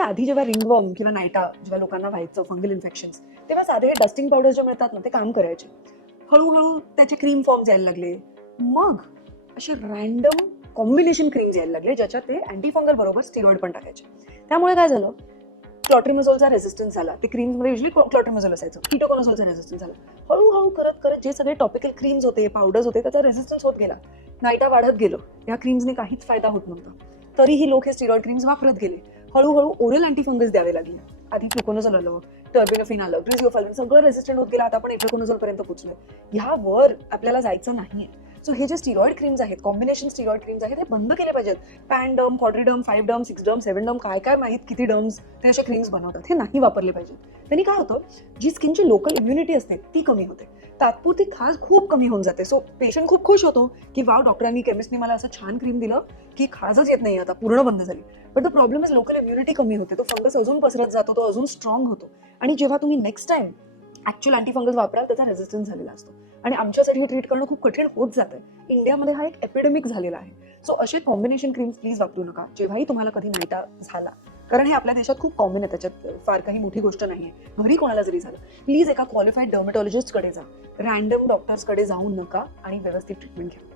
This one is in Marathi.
आणि आधी जेव्हा रिंगवर्म किंवा नायटा जेव्हा लोकांना व्हायचं फंगल इन्फेक्शन्स, तेव्हा साधे डस्टिंग पावडर जे मिळतात ना ते काम करायचे. हळूहळू त्याचे क्रीम फॉर्म्स यायला लागले. मग असे रॅन्डम कॉम्बिनेशन क्रीम्स यायला लागले ज्याच्यात ते अँटीफंगल बरोबर स्टिरॉइड पण टाकायचे. त्यामुळे काय झालं, क्लॉट्रिमझोलचा रेझिस्टन्स झाला. ते क्रीममध्ये युजली क्लॉट्रिमझोल असायचं, कीटोकोनाझोलचा रेझिस्टन्स झाला. हळूहळू करत करत जे सगळे टॉपिकल क्रीम्स होते, पावडर्स होते, त्याचा रेझिस्टन्स होत गेला. नायटा वाढत गेलं. या क्रीम्सने काहीच फायदा होत नव्हता. तरीही लोक हे स्टिरॉइड क्रीम्स वापरत गेले. हळूहळू ओरल अँटीफंगल्स द्यावे लागले. आधी फ्लुकोनोझोल आलं, टर्बिनोफिन आलं, ट्रिझिओफाल्विन, सगळं रेझिस्टंट होत गेलं. आता आपण इट्रोकोनोझोल पर्यंत पोहोचलोय. ह्यावर आपल्याला जायचं नाहीये. सो हे जे स्टिरॉइड क्रीम्स आहेत, कॉम्बिनेशन स्टिरॉइड क्रीम्स आहेत, हे बंद केले पाहिजेत. पॅनडर्म, क्वाड्रिडर्म, 5 डर्म, 6 डर्म, 7 डर्म, काय काय माहित किती डर्म्स ते असे क्रीम्स बनवतात, हे नाही वापरले पाहिजेत. त्यांनी काय होतं, जी स्किनची लोकल इम्युनिटी असते ती कमी होते, तात्पुरती खाज खूप कमी होऊन जाते. सो पेशंट खूप खुश होतो की वाव, डॉक्टरांनी, केमिस्टनी मला असं छान क्रीम दिलं की खाजच येत नाही, आता पूर्ण बंद झाली. But the problem is local immunity कमी होते. तो फंगस अजून पसरत जातो, तो अजून स्ट्रॉंग होतो. आणि जेव्हा तुम्ही नेक्स्ट टाइम ऍक्च्युअल अँटीफंगल्स वापराल त्याचा रेझिस्टन्स झालेला असतो. आणि आमच्यासाठी हे ट्रीट करणं खूप कठीण होत जातं. इंडियामध्ये हा एक एपिडेमिक झालेला आहे. सो असे कॉम्बिनेशन क्रीम्स प्लीज वापरू नका जेव्हाही तुम्हाला कधी नायटा झाला, कारण हे आपल्या देशात खूप कॉमन आहे. त्याच्यात फार काही मोठी गोष्ट नाहीये. घरी कोणाला जरी झालं, प्लीज एका क्वालिफाईड डर्मेटॉलॉजिस्टकडे जा. रॅन्डम डॉक्टर्सकडे जाऊ नका आणि व्यवस्थित ट्रीटमेंट घ्या.